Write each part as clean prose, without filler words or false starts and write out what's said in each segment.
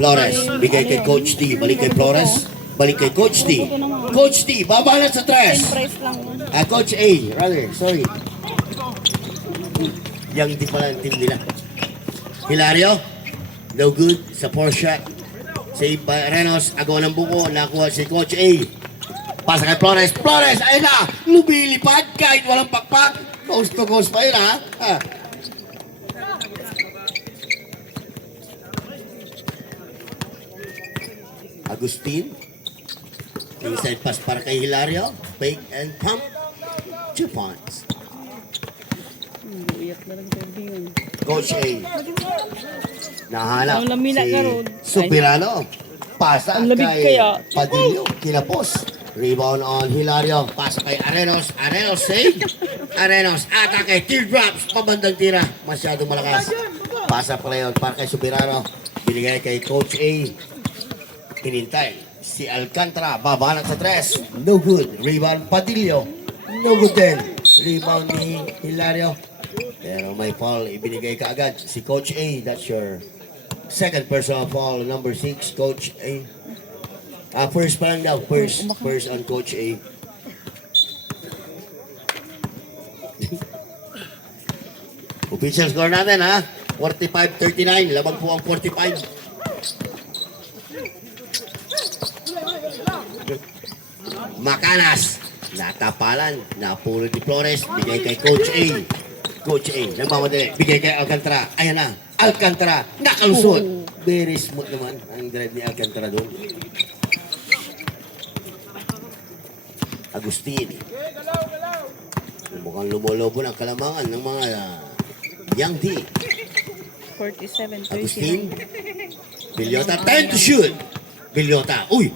Flores, bigay kay Coach D. Balik kay Flores. Balik kay Coach D. Coach D, babalat sa tres. Price lang. Coach A, rather, sorry. Yang hindi pala ang team nila. Hilario, no good sa 4 shot. Save by Renos, agawa ng buko, nakuha si Coach A. Pasa kay Flores, Flores, ayun na, lumilipad kahit walang pakpak. Coast to coast pa yun ha. Agustin, inside pass para kay Hilario, fake and pump, 2 points. Uyak na lang tubig yun. Coach A. Nahanap Ang lamina ka ron. Supirano. Pasa Ang labig kay kaya. Padillo. Kinapos. Rebound on Hilario. Pasa kay Arenos. Arenos save. Arenos atake. Teardrops. Pabandang tira. Masyadong malakas. Pasa play out para kay Supirano. Binigay kay Coach A. Hinintay. Si Alcantara. Babanat sa 3. No good. Rebound Padillo. No good din. Rebound ni Hilario. Pero may foul, ibinigay ka agad. Si Coach A, that's your second personal foul. Number 6, Coach A. First pa lang daw. First on Coach A. Official score natin ha. 45-39. Labang po ang 45. Macanas. Natapalan. Napulot ni Flores. Bigay kay Coach A. Coach A, nagmamadali. Bigay kay Alcantara. Ayan na. Alcantara. Nakalusot. Very smooth naman ang drive ni Alcantara doon. Agustin. Mukhang lumolobo ng kalamangan ng mga young team. 47, 39. Agustin. Bilyota. Time to shoot. Bilyota. Uy!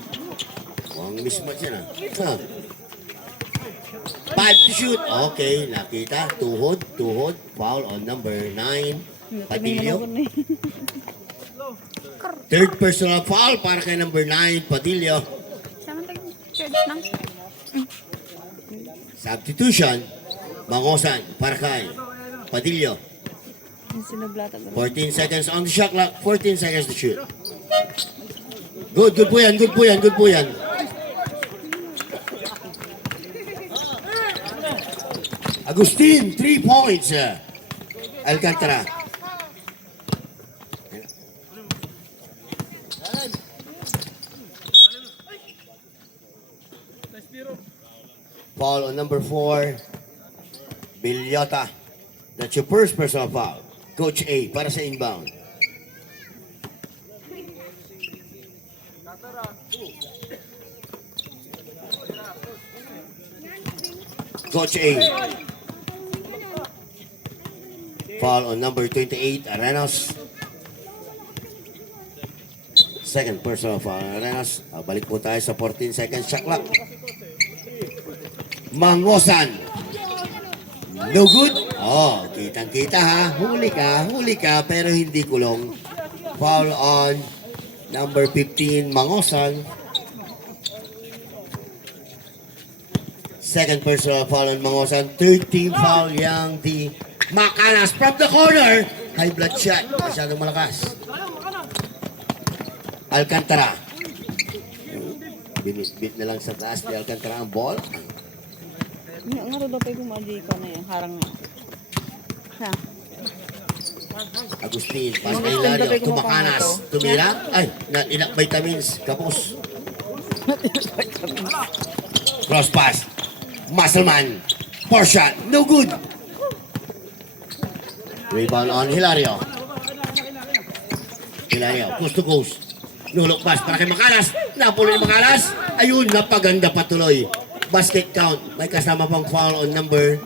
Mukhang mismatch yan ha. 5 to shoot. Okay, nakita. Tuhod. Foul on number 9. Padillo. Third personal foul para kay number 9, Padillo. Substitution. Mangosan para kay Padillo. 14 seconds on the shot clock. 14 seconds to shoot. Good po yan. Agustin, 3 points. Alcantara. Foul on number 4, Bilyota. That's your first personal foul. Coach A, para sa inbound. Coach A. Foul on number 28, Arenas. Second personal foul, Arenas. Balik po tayo sa 14 seconds shot clock. Mangosan. No good. Oh, kitang-kita ha. Huli ka, pero hindi kulong. Foul on number 15, Mangosan. Second personal foul on Mangosan. 13 foul yang di Macanas from the corner. High blood shot. Masyadong malakas. Alcantara. Binitbit na lang sa taas ni Alcantara ang ball. Nga rin daw kayo kumadi ka na yan. Harang nga. Ha? Agustin, pas kay Hilario, tumakanas, tumira. Ay, inak vitamins, kapos. Cross pass. Muscleman. 4 shot, no good. Rebound on Hilario. Coast to coast. Nulok pass para kay Macanas. Napulo ni Macanas. Ayun, napaganda patuloy. Basket count. May kasama pang foul on number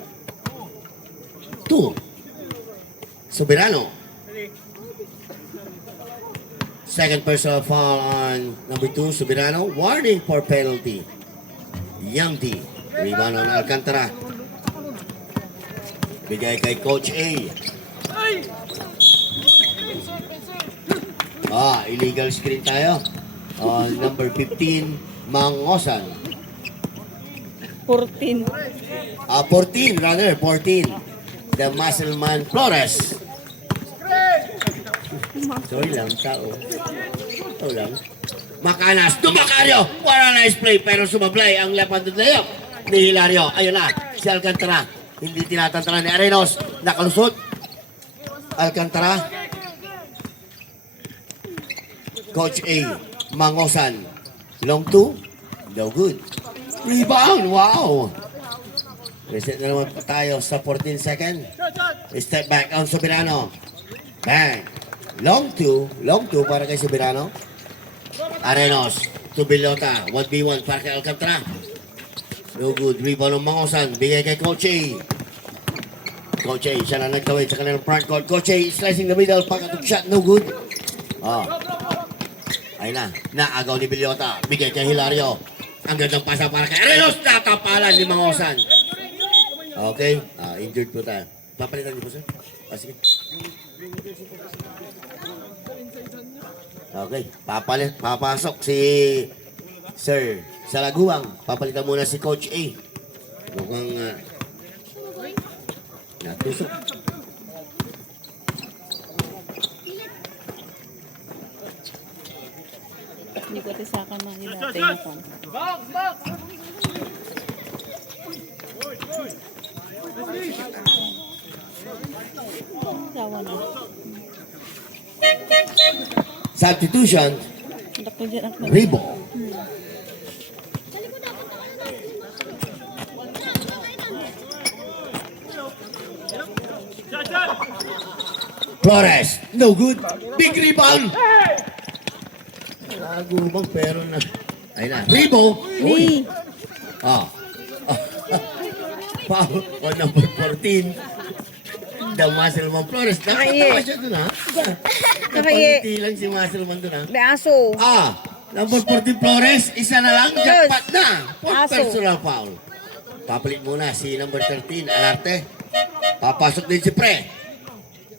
2. Soberano. Second personal foul on number 2, Soberano. Warning for penalty. Young D. Rebound on Alcantara. Bigay kay Coach A. Illegal screen tayo. On number 15, Mangosan. 14. 14. The Muscleman Flores. Sorry lang, tao. Ito lang. Makanas, Dumacario! What a nice play, pero sumablay ang left-handed layup ni Hilario. Ayun na, si Alcantara. Hindi tinatantala ni Arenos. Nakalusot. Alcantara. Coach A, Mangosan. Long two. No good. Rebound. Wow. Reset na naman tayo sa 14 second. Step back on Soberano. Bang. Long two para kay Soberano. Arenos to Bilota. 1v1 para kay Alcantara. No good. Rebound ng Mangosan. Bigay kay Coach A. Coach A, siya na nagtawid sa kanilang front court. Coach A, slicing the middle. Pagkatok shot. No good. Oh. Ayun na. Naagaw ni Bilota. Bigay kay Hilario. Ang gandang pasa para kay Arenos. Tatapalan ni Mangosan. Okay. Injured po tayo. Papalitan niyo po, sir? Sige. Okay. Papasok si Sir Salaguang. Papalitan muna si Coach A. Mukhang natusok. Hindi ko tisakan na nila dati na pa. Sawa na. Substitution. Anak ko dyan, anak na. Rebo. Flores. No good. Big rebound. Lago bang pero na. Ayun na. Rebo. Uy. Ah. Foul on number 14. The Muscleman Flores. Nakatawa siya dun ha. Napangiti lang si Muscleman dun ha. May aso. Number 14 Flores. Isa na lang. Jackpot na. Aso. Personal foul. Papalit muna si number 13. Alarte. Papasok din si Pre.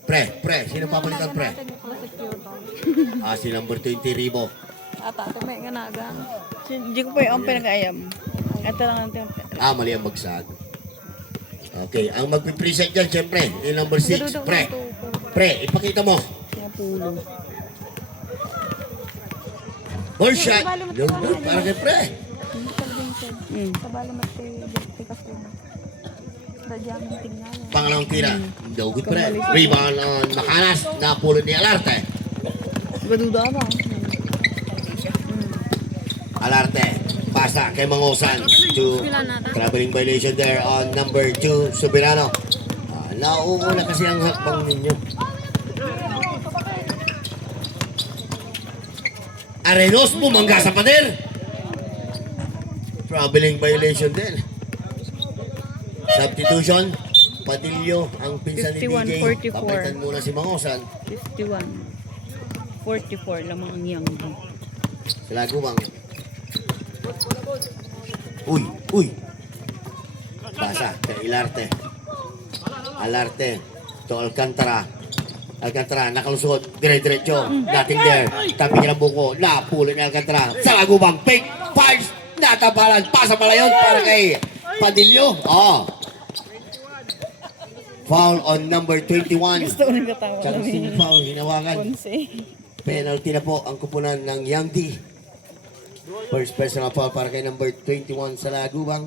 Pre. Sino papalitan Pre? Si number 20 Rebo. Ata, ito may nganaga. Hindi ko pa yung pinag-ayam. Ito lang ang Mali ang bagsag. Okay, ang magpipresent dyan, siyempre, yung number 6, Pre, ipakita mo. pulo. Ball shot. Doon, para kay Pre. Pangalawang tira. Daugit Pre. Rebound on Makanas. Napulot ni Alarte. Gaduda ba? Alarte. Pasa kay Mangosan to traveling violation there on number 2, Soberano. Nauuna kasi ang hakbang ninyo. Arenos bumangga sa pader. Traveling violation din. Substitution. Padillo ang pinsan ni DJ. 51-44. Papalitan muna si Mangosan. 51. 44 lamang ang Yanggi. Sila gumang. Uy. Basa kay Ilarte. Alarte to Alcantara. Alcantara nakalusot. Dire-diretso. Dating there. Tabi niya ng buko. Napulot ni Alcantara. Sala gumang. Pick. Fives. Natapalan. Pasa pala yun para kay Padillo. Foul on number 21. Gusto ko nang katawa. Changsing foul. Hinawakan. Ponce. Penalty na po ang kupunan ng Yangdi. First personal foul para kay number 21 sa Lagubang.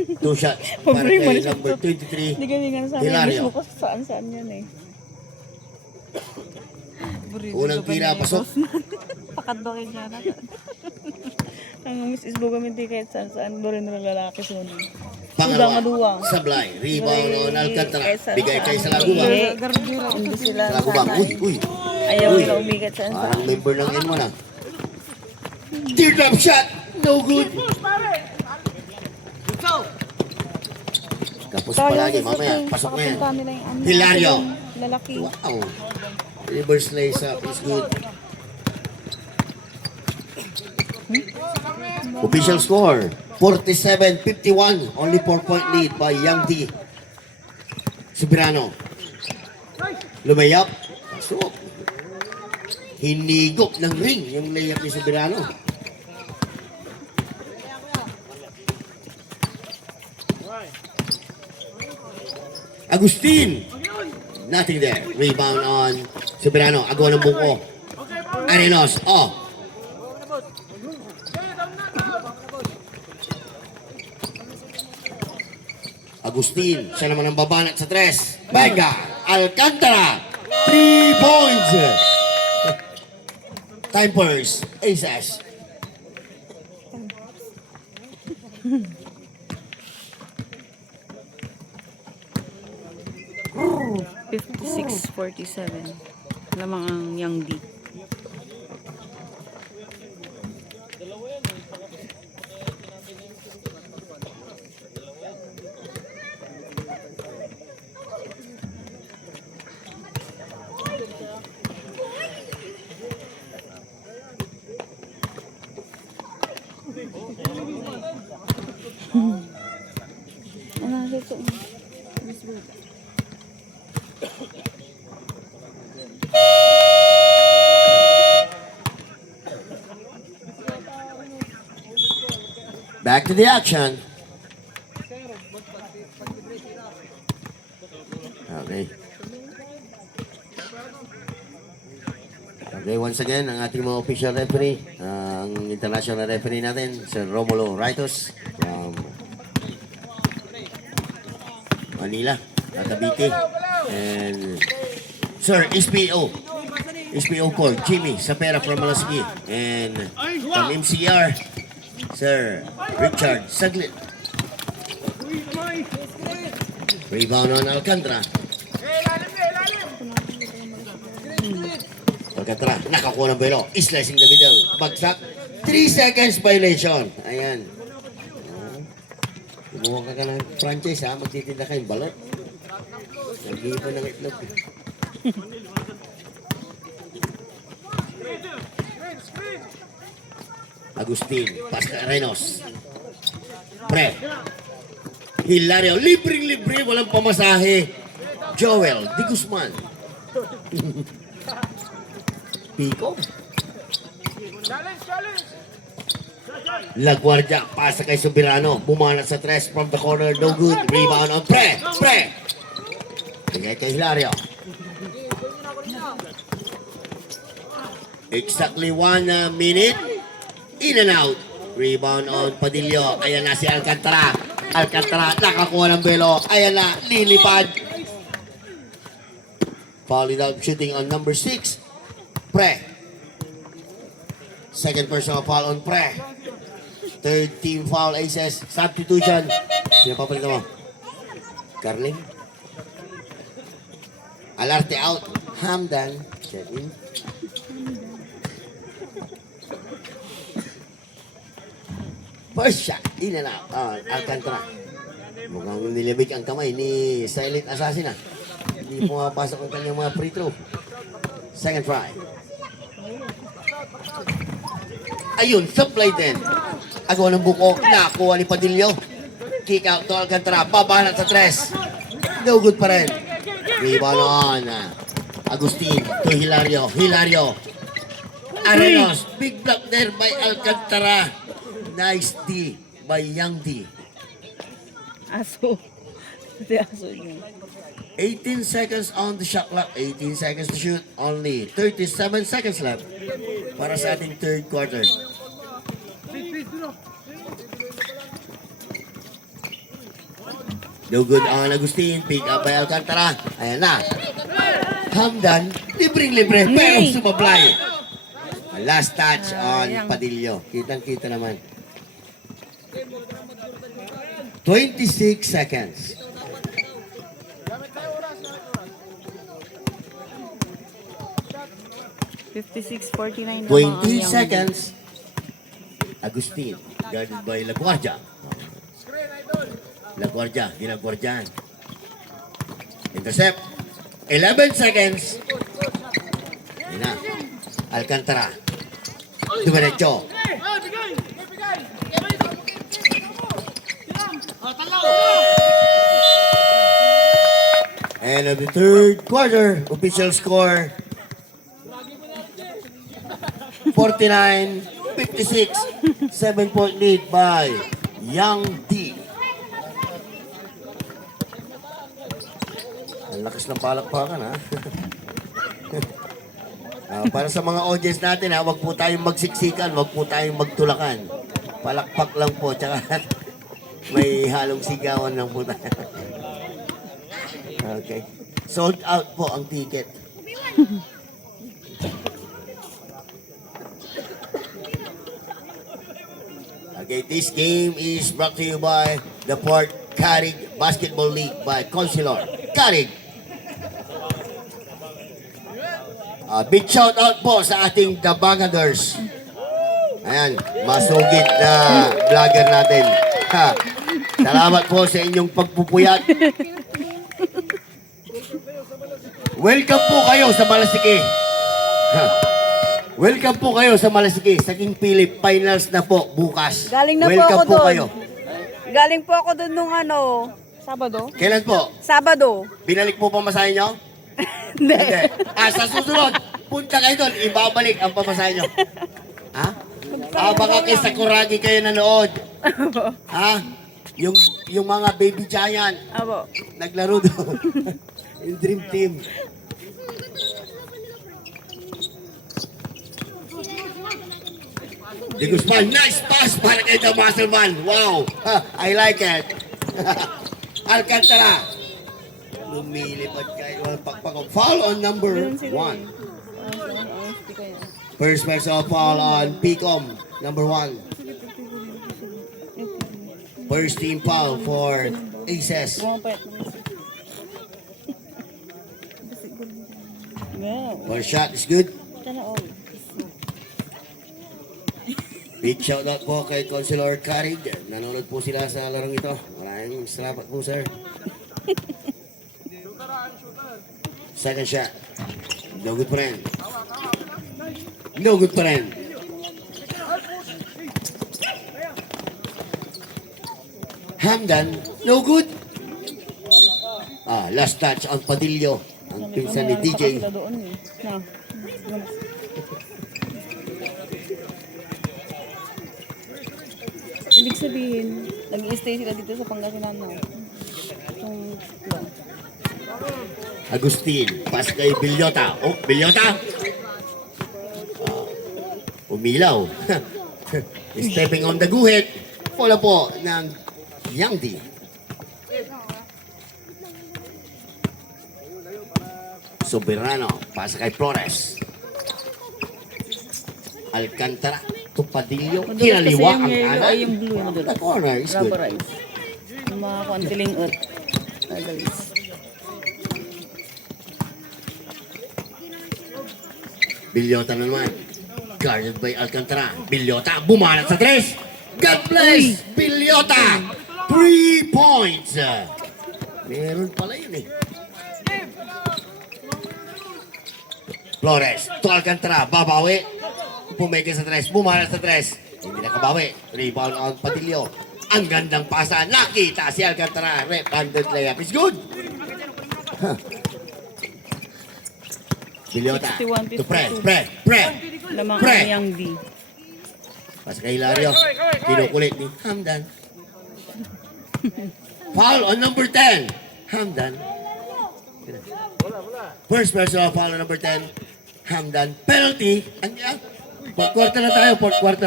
2 shots para kay number 23 Hindi galingan sa akin. Hilario. Mismo ko saan yan eh. Unang tira, pasok. Pakadbakin siya na. Ang Miss Isbo kami di kahit saan doon na lalaki suna. Pangalawa, Sablay. Rebound on Alcantara. Bigay kay sa Lagubang. Hindi sila Sa Lagubang. Uy. ayaw na umigat saan saan. Parang member ng yan mo na. Teardrop shot. No good. Kapos palagi. Mamaya, pasok na yan. Hilario. Lalaki. Wow. Reverse lace up is good. Official score 47-51. Only 4-point lead by Yangdi. Soberano. Lumayap. Pasok. Hinigop ng ring yung layup ni Soberano. Agustin. Nothing there. Rebound on Soberano. Agaw ng buko. Arenos. Oh. Agustin. Siya naman ang babanat sa tres. Venga. Alcantara. 3 points. Time first. Aces. Oh, 56-47. Lamang ang Young D. Ano, ito. Back to the action. Okay. Okay, once again, ang ating mga official referee, ang international referee natin, Sir Romulo Raitos from Manila, Cavite, and Sir SPO Call, Jimmy Sapera from Malasiki, and from MCR, Sir Richard Saglit. Rebound on Alcantara. Alcantara, nakakuha ng belo. Slicing the middle. Bagsak. 3 seconds violation. Ayan. Kumuha ka ng franchise ha. Magtitinda kayong balot. Nag-iipan ng itlog. Agustin, Pascal Renos. Pre. Hilario, libreng-libre, walang pamasahe. Joel Di Guzman. Pico. La Guardia, pasa kay Soberano. Bumana sa tres from the corner, no good. Rebound on Pre. Bigay kay Hilario. Exactly 1 minute. In and out. Rebound on Padillo. Ayan na si Alcantara. Alcantara, nakakuha ng belo. Ayan na, lilipad. Foul without shooting on number 6. Pre. Second personal foul on Pre. Third team foul, Aces. Substitution. Sino papalitan mo? Carlin. Alarte out. Hamdan. Check in. First shot, in and out. Alcantara. Mukhang nilibig ang kamay ni Silent Assassin. Hindi pumapasok ang kanyang mga free throw. Second try. Ayun, supply din. Agaw ng buko. Nakuha ni Padillo. Kick out to Alcantara. Babanat sa tres. No good pa rin. Rebound on. Agustin to Hilario. Arenos. Big block there by Alcantara. Nice D by Young D. Aso. Hindi aso yun. 18 seconds on the shot clock. 18 seconds to shoot. Only 37 seconds left para sa ating third quarter. No good on Agustin. Pick up by Alcantara. Ayan na. Hamdan. Libreng-libre. Pero sumablay. Last touch on Padillo. Kitang-kita naman. 26 seconds. 56-49 naman ang 20 Young seconds. Agustin, guarded by La Guardia. La Guardia, ginagwardyan. Intercept. 11 seconds. Yan na. Alcantara. Dumiretso. End of the third quarter. Official score. 49-56. 7-point lead by Young D. Ang lakas ng palakpakan, ha? Para sa mga audience natin, ha, wag po tayong magsiksikan, wag po tayong magtulakan. Palakpak lang po, tsaka may halong sigawan lang po tayo. Okay. Sold out po ang ticket. Okay, this game is brought to you by the Port Carig Basketball League by Consular Carig. Big shout out po sa ating Dabangaders. Ayan, masugid na vlogger natin. Ha. Salamat po sa inyong pagpupuyat. Welcome po kayo sa Malasiki. Ha. Welcome po kayo sa Malasiki. Sa King Philip, finals na po bukas. Galing na po Welcome ako doon. kayo. Galing po ako doon nung Sabado? Kailan po? Sabado. Binalik po pamasahe nyo? Hindi. Hindi. Sa susunod, punta kayo doon, ibabalik ang pamasahe nyo. Ha? Baka kay Sakuragi kayo nanood. Ha? Yung mga baby giant, Abo. naglaro doon. Yung dream team. Di Guzman, nice pass para kay The Muscleman. Wow, I like it. Alcantara. Lumilipad kayo. Foul on number 1. First personal foul on Picom, number 1. First team foul for Aces. First shot is good. Big shout out po kay Consular Carig. Nanonood po sila sa larong ito. Maraming salamat po, sir. Second shot. No good pa rin. No good pa rin. Hamdan, no good. Last touch on Padillo. Ang pinsan ni DJ. Ibig sabihin, nag-i-stay sila dito sa Pangasinan, no? Agustin, pass kay Bilyota. Oh, Bilyota! Umilaw. Stepping on the guhit. Bola po ng Yangdi. Soberano, pass kay Flores. Alcantara, Tupadillo, kinaliwa ang kanan. Yung blue na doon. The corner is good. Rubberized. Yung mga kwantiling earth. Guys. Bilyota na naman. Guarded by Alcantara. Bilyota, bumanat sa tres. God bless! Bilyota! 3 points! Meron pala yun eh. Flores, to Alcantara, babawi. Pumeke sa tres, bumanat sa tres. Hindi nakabawi. Rebound on Padillo. Ang gandang pasa. Nakita si Alcantara. Rep-handed layup is good. Bilyota. 61, To pre. Lamang Pre. ang Yang D. Pas kay Hilario. Kinukulit ni Hamdan. Foul on number 10. Hamdan. First personal foul on number 10. Hamdan. Penalty. Fourth quarter na tayo. Fourth quarter.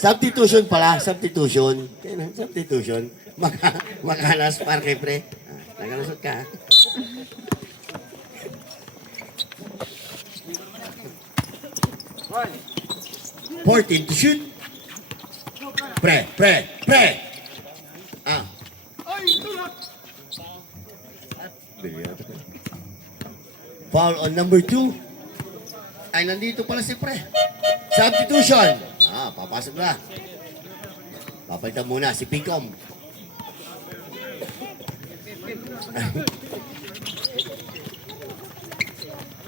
Substitution pala. Substitution. Makalas par kay pre. Nagalusot ka. One. 14 to shoot. Pre. Foul on number 2. Ay, nandito pala si Pre. Substitution. Papasok na. Papalitan muna si Picom.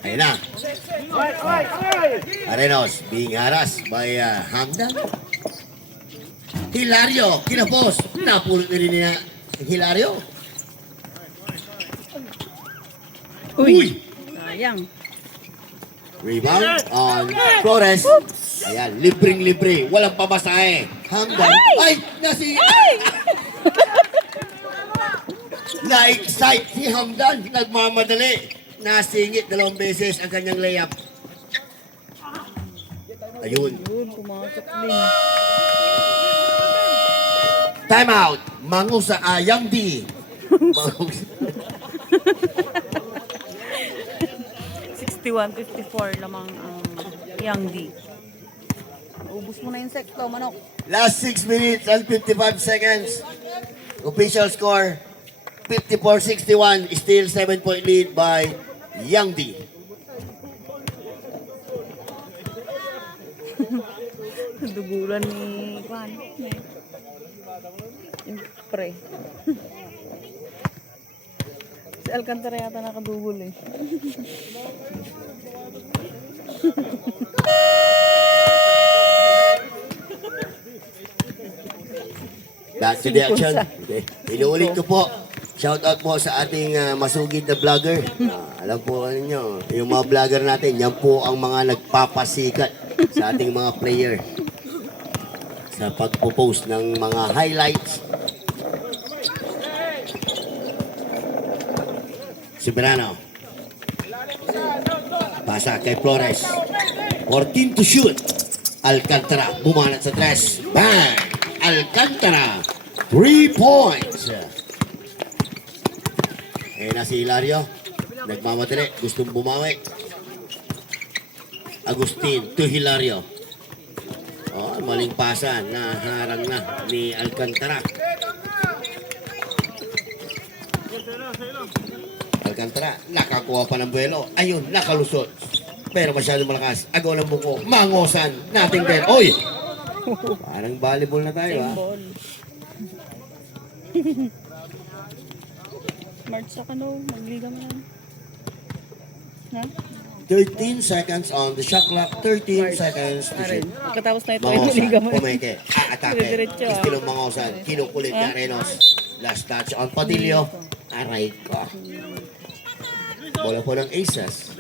Ayun na. Arenos being harassed by Hamdan. Hilario, kinapos. Napulot na rin niya Hilario. Uy! Sayang. Rebound on Flores. Ayan, libreng-libre. Walang pamasahe. Hamdan. Ay! Nasi! Na-excite si Hamdan. Nagmamadali. Nasingit 2 beses ang kanyang layup. Ayun. Yun, pumasok din. Time out. Mangusa Yang D. Mangusa. 61-54 lamang ang Yang D. Ubus mo na yung sekto, manok. Last 6 minutes and 55 seconds. Official score 54-61. Still 7-point lead by Yang D. Dugulan ni Juan. Yung pre. Si Alcantara yata nakadugol eh. Back to the action. Okay. Inuulit ko po. Shout out po sa ating masugid na vlogger. Alam po ninyo, yung mga vlogger natin, yan po ang mga nagpapasikat sa ating mga player sa pagpo-post ng mga highlights. Soberano. Pasa kay Flores. 14 to shoot. Alcantara bumanat sa 3. Bang! Alcantara. 3 points. Eh na si Hilario. Nagmamadali. Gustong bumawi. Agustin to Hilario. Oh, maling pasa. Naharang na ni Alcantara. Alcantara, nakakuha pa ng buwelo. Ayun, nakalusot. Pero masyado malakas. Agaw ng buko. Mangosan. Nating Ben. Oy! Parang volleyball na tayo, ha? Ball. March sa kano, magliga mo lang. Ha? 13 seconds on the shot clock. 13 seconds to Arin. shoot. Pagkatapos na ito, ay Mangosan, magliga mo. pumeke. Atake. Dire-diretso, ah. Estilo Mangosan. Kinukulit ni Arenos. Last touch on Padillo. Aray ko. Bola po ng Aces.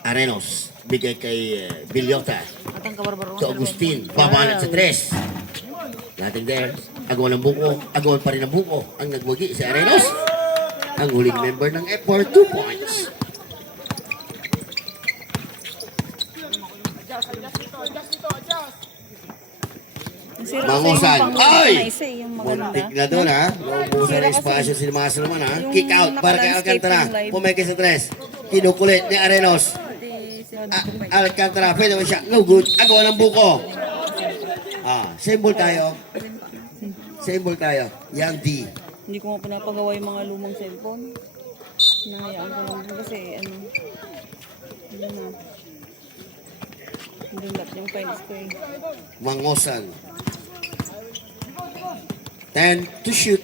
Arenos. Bigay kay Villota. At ang kabarbaro. To Agustin. Babanat sa 3. Natin there. Agawan ng buko. Agawan pa rin ng buko. Ang nagwagi si Arenos. Ang huling member ng effort. 2 points. Mangusan. Ay! Muntik na doon, ha? Naubusan ng espasyo si Masa naman, ha? Kick out para kay Alcantara. Pumeke sa 3. Kinukulit ni Arenos. Alcantara. Pwede mo siya. No good. Agawan ng buko. Symbol tayo. Symbol tayo. Yang D. Hindi ko nga pinapagawa yung mga lumang cellphone. Nahayaan ko lang kasi ano na. Hindi lahat yung files ko eh. Mangosan. 10 to shoot.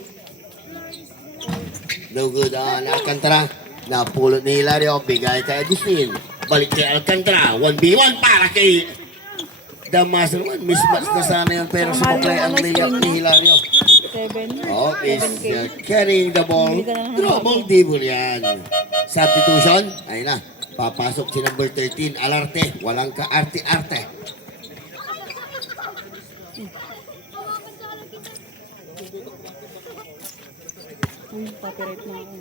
No good on Alcantara. Napulot ni Hilario. Bigay kay Agustin. Balik kay Alcantara. 1v1 para kay Damas naman. Mismatch na sana yan. Pero sumaklay ang layup ni Hilario. 7. Oh, is carrying the ball. Trouble dribble yan. Substitution. Ayun na. Papasok si number 13. Alarte. Walang ka-arte-arte. Copyright na ako.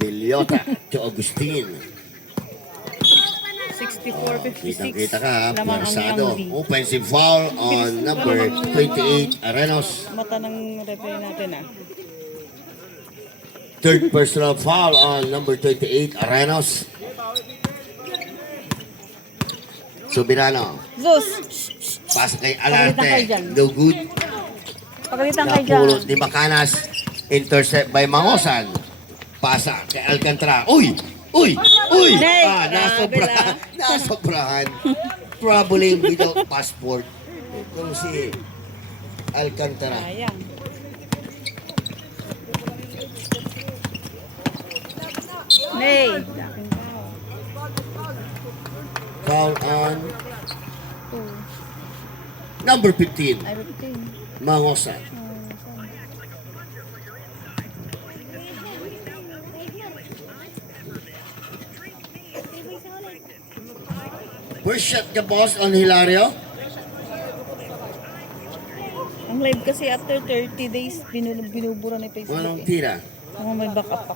Villota to Agustin. 64-56. Kitang-kita ka ha. Lamang ang Persado. Yang D. Offensive foul on number 28, Arenos. Mata ng referee natin ah. Third personal foul on number 28, Arenos. Soberano. Zeus! Pass kay Pagalitan kayo Alarte. dyan. No good. Pagalitan kayo dyan. Napulot ni Bacanas. Intercept by Mangosan. Pasa kay Alcantara. Uy! Uy! Uy! Nay, Nasobrahan. Nasobrahan. Traveling without passport. Ito si Alcantara. Sayang. Nay! Daking tao. Foul on 2. number 15, Ay, 15. Mangosan. First shot the boss on Hilario. Ang live kasi after 30 days, binubura na yung Facebook. Walang Eh. tira. Mga may backup pa.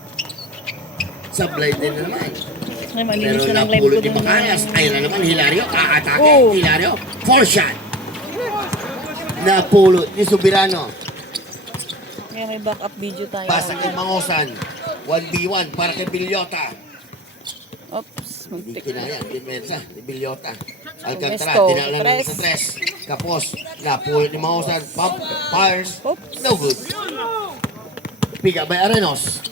Sablay din na naman. Ay, Pero malinis na ng live ko napulot ni dun. Macayas. Ayun na naman, Hilario. Aatake, Oh. Hilario. 4 shot. Napulot ni Subirano. Kaya may backup video tayo. Pasa kay Mangosan. 1v1 para kay Bilyota. Oops, Hindi muntik. kinaya, depensa ni Bilyota. Alcantara, Ernesto, dinala lang tres. sa 3. Kapos, napulot ni Mangosan. Pump, fires. Oops. No good. Piga by Arenos.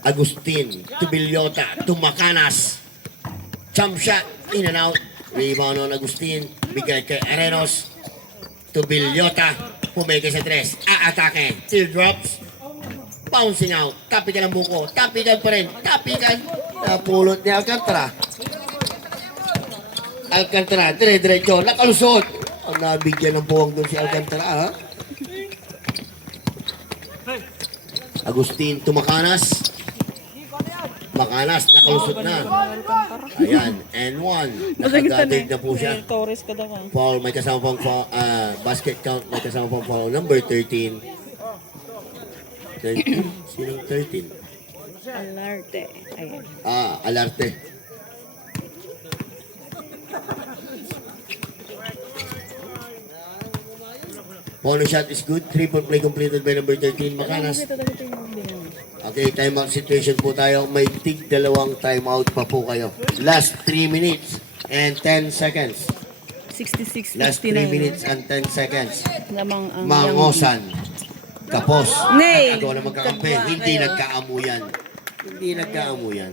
Agustin to Bilyota to Macanas. Jump shot, in and out. Rebound on Agustin. Bigay kay Arenos to Bilyota. Pumeke sa 3. Aatake. Teardrops. Bouncing out. Tapikan ang buko. Tapikan pa rin. Tapikan. Napulot ni Alcantara. Alcantara. Dire-diretso. Nakalusot. Ang nabigyan ng buwang doon si Alcantara. Ha? Agustin to Macanas. Macanas. Nakalusot na. Ayan. And 1. Nakagatid na po siya. Torres ka daw. Foul, may kasama pang basket count, may kasama pang foul. Number 13. 13? Sinong 13? Alarte. Ayan. Alarte. Polo shot is good. 3-point play completed by number 13, Macanas. Okay, timeout situation po tayo. May tig dalawang timeout pa po kayo. Last 3 minutes and 10 seconds. 66, Last 3 59. minutes and 10 seconds. Lamang ang Mangosan. Kapos. Nay! Nagkagawa na magkakampi. Hindi nagkaamuyan. Hindi nagkaamuyan.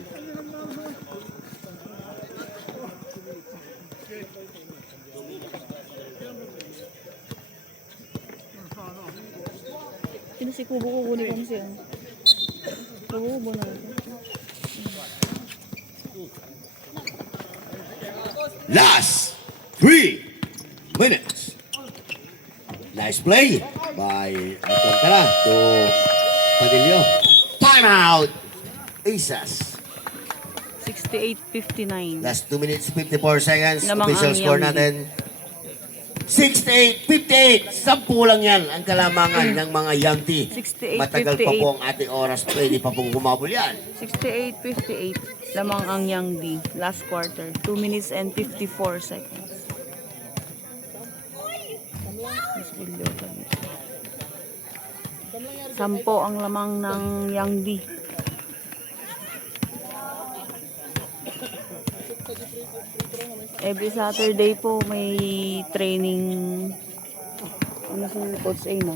Sino si Kubo kukunin ko siya? Kubo na. Last 3 minutes. Nice play by Alcantara to Padillo. Timeout. Aces. 68-59. Last 2 minutes 54 seconds. Lamang Official ang score Yanggi. natin. 68-58. 10 lang yan ang kalamangan ng mga Yangti. 68-58. Matagal pa po ang ating oras. Pwede pa pong kumabol yan. 68-58. Lamang ang Yangdi. Last quarter. 2 minutes and 54 seconds. Mas bilyo kami. 10 ang lamang ng Yangdi. Every Saturday po may training. Ano si Coach A no?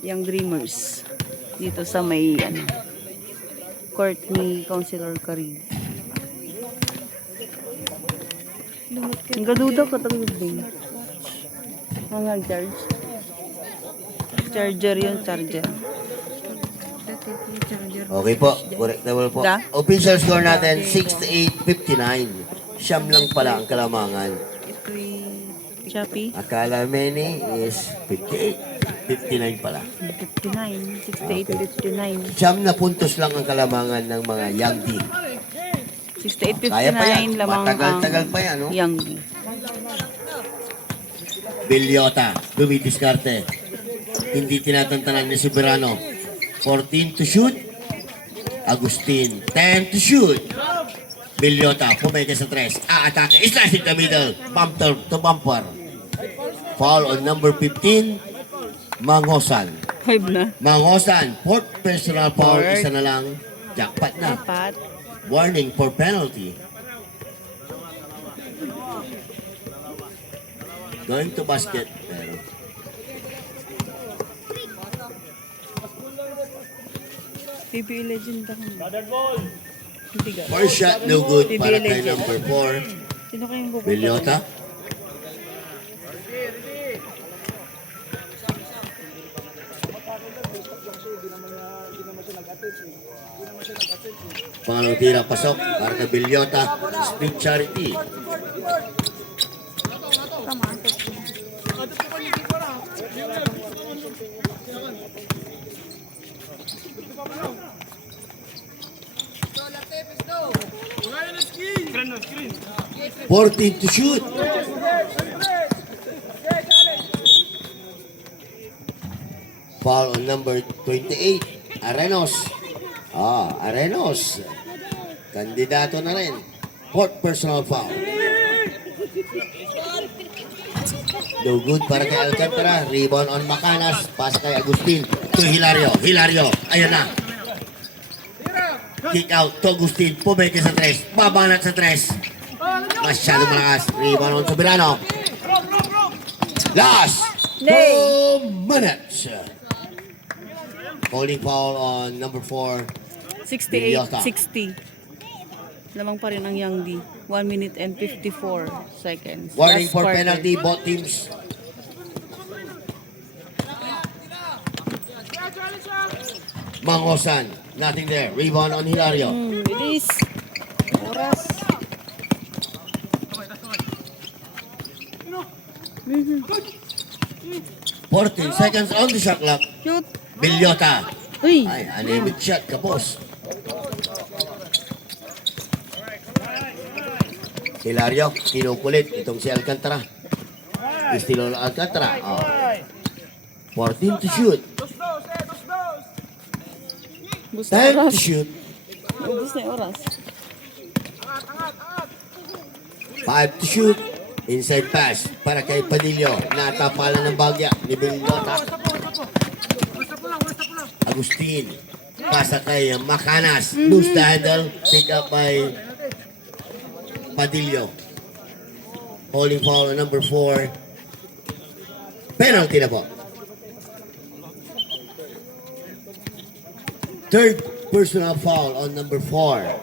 Young Dreamers. Dito sa may court ni Councilor Karig. Ang gaduda ko tagod din. Mga charge. Charger yun, charger. Okay po, correctable po. Da? Official score natin, 68-59. Siyam lang pala ang kalamangan. Shopee? Akala many is 58. 59 pala. 59. 68-59. Siyam na puntos lang ang kalamangan ng mga Yangdi. 68-59. Kaya pa yan. Lamang Matagal-tagal ang pa yan, no? Yangdi. Bilyota, dumidiskarte. Hindi tinatantanan ni Soberano. 14 to shoot. Agustin, 10 to shoot. Bilyota, pumeke sa 3. Aatake, slashing the middle. Bumper to bumper. Foul on number 15. Mangosan. 5 na. Mangosan, fourth personal foul. Fourth. Isa na lang. Jackpot na. Apat. Warning for penalty. Going to basket. Pero PBA Legend ako. Hindi ka. first shot, no good PBA para kay Legend. number 4. Sino kayong pupunta? Bilyota. Pangalawang tira, pasok para kay Bilyota. Street Charity. Screen. 14 to shoot. Foul on number 28, Arenos. Arenos. Kandidato na rin. Fourth personal foul. No good para kay Alcantara. Rebound on Macanas. Pasa kay Agustin. To Hilario. Hilario. Ayan na. Kick out to Agustin. Pumeke sa tres. Babanat sa tres. Masyado malakas. Rebound on Soberano. Last 2 minutes. Holding foul on number 4. 68-60. Lamang pa rin ang Young D. 1 minute and 54 seconds. Warning Last for quarter. penalty. Both teams. Mangosan. Nothing there. Rebound on Hilario. Bilis. Oras. 14 seconds on the shot clock. Shoot. Bilyota. Uy. Ay, anemic shot, kapos. Hilario, kinukulit itong si Alcantara. Estilo Alcantara. 14 to shoot. Bus na 10 to oras. shoot. Ubus na yung oras. 5 to shoot. Inside pass para kay Padillo. Natapalan ng bagya ni Bilyota. Agustin. Pasa kay Macanas. Lose the handle. Pick up by Padillo. Holding foul on number 4. Penalty na po. Third personal foul on number 4.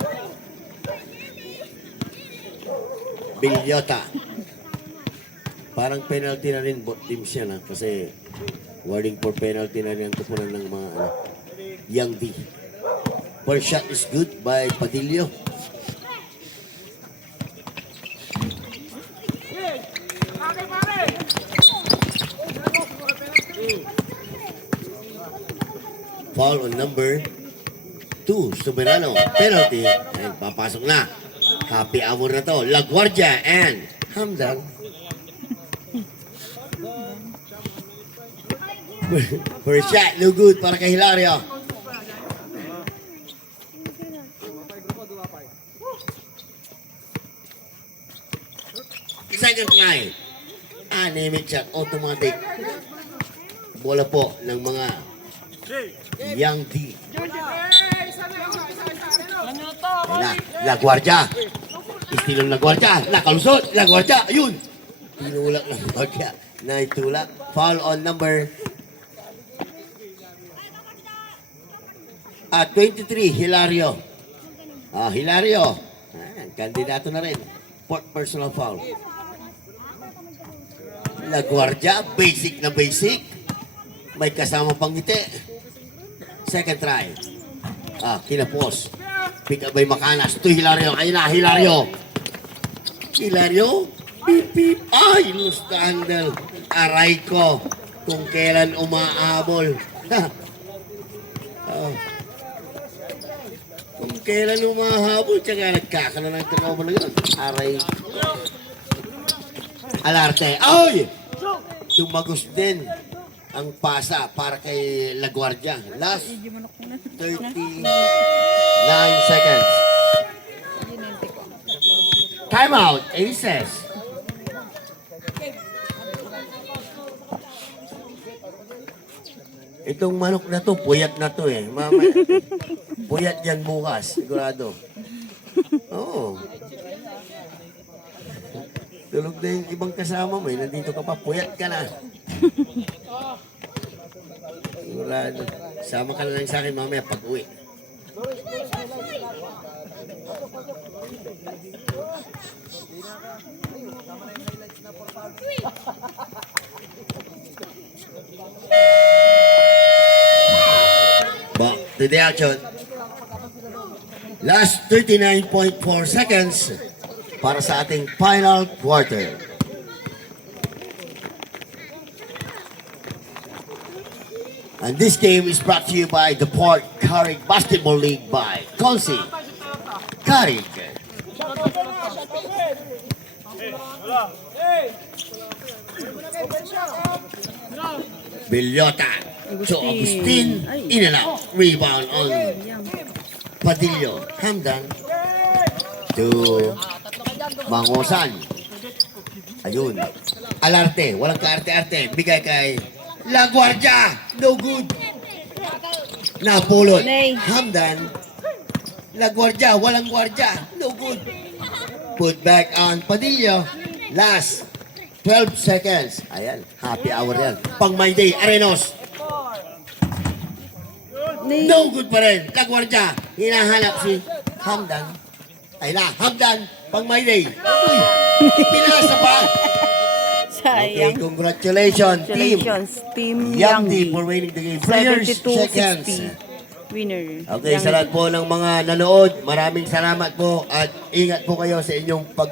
Bilyota. Parang penalty na rin both teams yan kasi warning for penalty na rin ang kupunan ng mga Young D. First shot is good by Padillo. Foul on number 2, Soberano. Penalty. And papasok na. Happy hour na to. La Guardia and Hamdan. First shot, no good para kay Hilario. Second try. Anemic shot, automatic. Bola po ng mga Young D. La Guardia. Istilong La Guardia. Nakalusot. La Guardia. Ayun. Tinulak La Guardia. Naitulak. Foul on number 23. Hilario. Hilario. Kandidato na rin. Fourth personal foul. La Guardia. Basic na basic. May kasama pang ngiti. Second try. Kinapos. Pick up by Macanas to Hilario. Ayun na, Hilario. Hilario. Pip, pip. Ay, lose the handle. Aray ko. Kung kailan umaabol. Kung kailan umahabol, tsaka nagkakala ng turnover na yun. Aray. Alarte. Ay! Tumagos din ang pasa para kay La Guardia. Last 39 seconds. Time out, Aces. Itong manok na to, puyat na to eh. Puyat yan bukas, sigurado. Oo. Tulog na yung ibang kasama mo eh. Nandito ka pa, puyat ka na. Sigurado. Sama ka na lang sa akin mamaya pag uwi. Back to the action. Last 39.4 seconds para sa ating final quarter. And this game is brought to you by the Port Carrick Basketball League by Consi Carrick. Bilyota. to Agustin. In and out. Rebound on Yang. Padillo. Hamdan to Mangosan. Ayun. Alarte. Walang kaarte-arte. Bigay kay La Guardia. No good. Napulot. Nay. Hamdan. La Guardia. Walang Guardia. No good. Put back on Padillo. Last 12 seconds. Ayan. Happy hour yan. Pang my day. Arenos. Nay. No good pa rin. La Guardia. Hinahanap si Hamdan. Ay na. Hamdan. Pang my day. Uy. Pinasa pa. Okay, Sayang. congratulations, team. Congratulations, Team Young Yang. team for winning the game. Players, shake hands. 72-60. Winner. Okay, Yang. sa lahat po ng mga nanood, maraming salamat po at ingat po kayo sa inyong pag